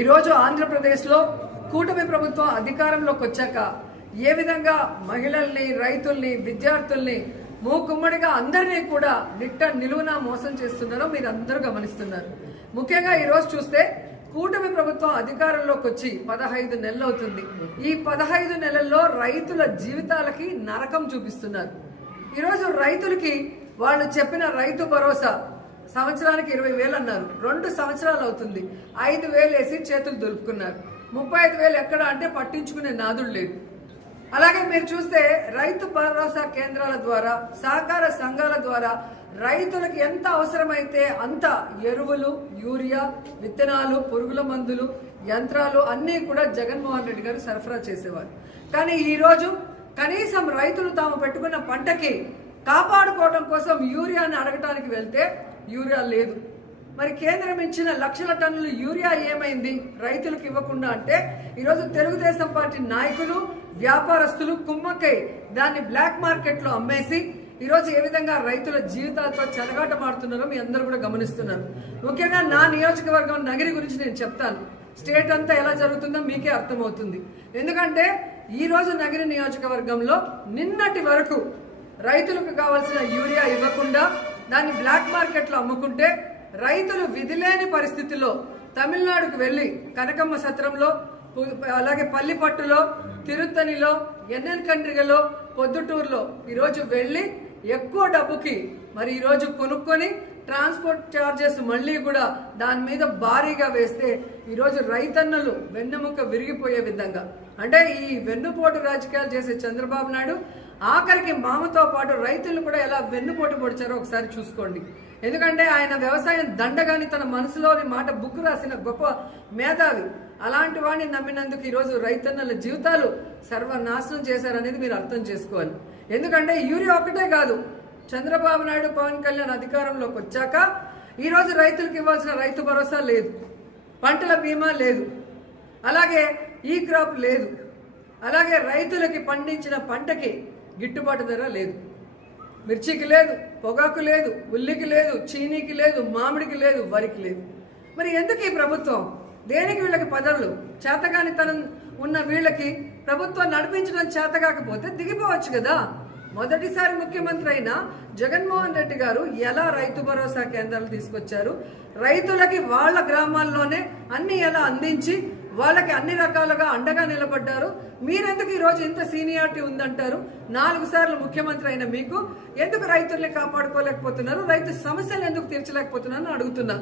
ఈరోజు ఆంధ్రప్రదేశ్లో కూటమి ప్రభుత్వం అధికారంలోకి వచ్చాక ఏ విధంగా మహిళల్ని, రైతుల్ని, విద్యార్థుల్ని మూకుమ్మడిగా అందరినీ కూడా నిలువునా మోసం చేస్తున్నారో మీరు అందరూ గమనిస్తున్నారు. ముఖ్యంగా ఈరోజు చూస్తే కూటమి ప్రభుత్వం అధికారంలోకి వచ్చి 15 నెలలు అవుతుంది. ఈ 15 నెలల్లో రైతుల జీవితాలకి నరకం చూపిస్తున్నారు. ఈరోజు రైతులకి వాళ్ళు చెప్పిన రైతు భరోసా సంవత్సరానికి 20,000 అన్నారు. 2 సంవత్సరాలు అవుతుంది. 5,000 వేసి చేతులు దులుపుకున్నారు. 35,000 ఎక్కడ అంటే పట్టించుకునే నాదుడు లేదు. అలాగే మీరు చూస్తే రైతు భరోసా కేంద్రాల ద్వారా, సహకార సంఘాల ద్వారా రైతులకు ఎంత అవసరమైతే అంత ఎరువులు, యూరియా, విత్తనాలు, పురుగుల మందులు, యంత్రాలు అన్నీ కూడా జగన్మోహన్ రెడ్డి గారు సరఫరా చేసేవారు. కానీ ఈరోజు కనీసం రైతులు తాము పెట్టుకున్న పంటకి కాపాడుకోవడం కోసం యూరియాని అడగటానికి వెళ్తే యూరియా లేదు. మరి కేంద్రం ఇచ్చిన లక్షల టన్నుల యూరియా ఏమైంది రైతులకు ఇవ్వకుండా అంటే ఈరోజు తెలుగుదేశం పార్టీ నాయకులు, వ్యాపారస్తులు కుమ్మక్కై దాన్ని బ్లాక్ మార్కెట్లో అమ్మేసి ఈరోజు ఏ విధంగా రైతుల జీవితాలతో చెలగాటమాడుతున్నారో మీ అందరూ కూడా గమనిస్తున్నారు. ముఖ్యంగా నా నియోజకవర్గం నగిరి గురించి నేను చెప్తాను. స్టేట్ అంతా ఎలా జరుగుతుందో మీకే అర్థమవుతుంది. ఎందుకంటే ఈ రోజు నగిరి నియోజకవర్గంలో నిన్నటి వరకు రైతులకు కావాల్సిన యూరియా ఇవ్వకుండా దాన్ని బ్లాక్ మార్కెట్లో అమ్ముకుంటే రైతులు విధిలేని పరిస్థితిలో తమిళనాడుకు వెళ్లి కనకమ్మ సత్రంలో, అలాగే పల్లిపట్టులో, తిరుత్తనిలో, ఎన్నెల్కండ్రిగలో, పొద్దుటూరులో ఈరోజు వెళ్లి ఎక్కువ డబ్బుకి మరి ఈరోజు కొనుక్కొని ట్రాన్స్పోర్ట్ ఛార్జెస్ మళ్ళీ కూడా దాని మీద భారీగా వేస్తే ఈరోజు రైతన్నలు వెన్నెముక విరిగిపోయే విధంగా, అంటే ఈ వెన్నుపోటు రాజకీయాలు చేసే చంద్రబాబు నాయుడు ఆఖరికి మామతో పాటు రైతులను కూడా ఎలా వెన్నుపోటు పొడిచారో ఒకసారి చూసుకోండి. ఎందుకంటే ఆయన వ్యవసాయం దండగాని తన మనసులోని మాట బుక్ రాసిన గొప్ప మేధావి. అలాంటి వాడిని నమ్మినందుకు ఈరోజు రైతన్నల జీవితాలు సర్వనాశనం చేశారనేది మీరు అర్థం చేసుకోవాలి. ఎందుకంటే యూరియా ఒక్కటే కాదు, చంద్రబాబు నాయుడు, పవన్ కళ్యాణ్ అధికారంలోకి వచ్చాక ఈరోజు రైతులకు ఇవ్వాల్సిన రైతు భరోసా లేదు, పంటల బీమా లేదు, అలాగే ఈ క్రాప్ లేదు, అలాగే రైతులకి పండించిన పంటకి గిట్టుబాటు ధర లేదు. మిర్చికి లేదు, పొగాకు లేదు, ఉల్లికి లేదు, చీనీకి లేదు, మామిడికి లేదు, వరికి లేదు. మరి ఎందుకు ఈ ప్రభుత్వం? దేనికి వీళ్ళకి పదవులు? చేతగానితనం ఉన్న వీళ్ళకి ప్రభుత్వం నడిపించడం చేత కాకపోతే దిగిపోవచ్చు కదా. మొదటిసారి ముఖ్యమంత్రి అయిన జగన్మోహన్ రెడ్డి గారు ఎలా రైతు భరోసా కేంద్రాలు తీసుకొచ్చారు, రైతులకి వాళ్ళ గ్రామాల్లోనే అన్ని ఎలా అందించి వాళ్ళకి అన్ని రకాలుగా అండగా నిలబడ్డారు. మీరెందుకు ఈరోజు ఇంత సీనియారిటీ ఉందంటారు? 4 సార్లు ముఖ్యమంత్రి అయిన మీకు ఎందుకు రైతుల్ని కాపాడుకోలేకపోతున్నారు? రైతు సమస్యలు ఎందుకు తీర్చలేకపోతున్నారని అడుగుతున్నా.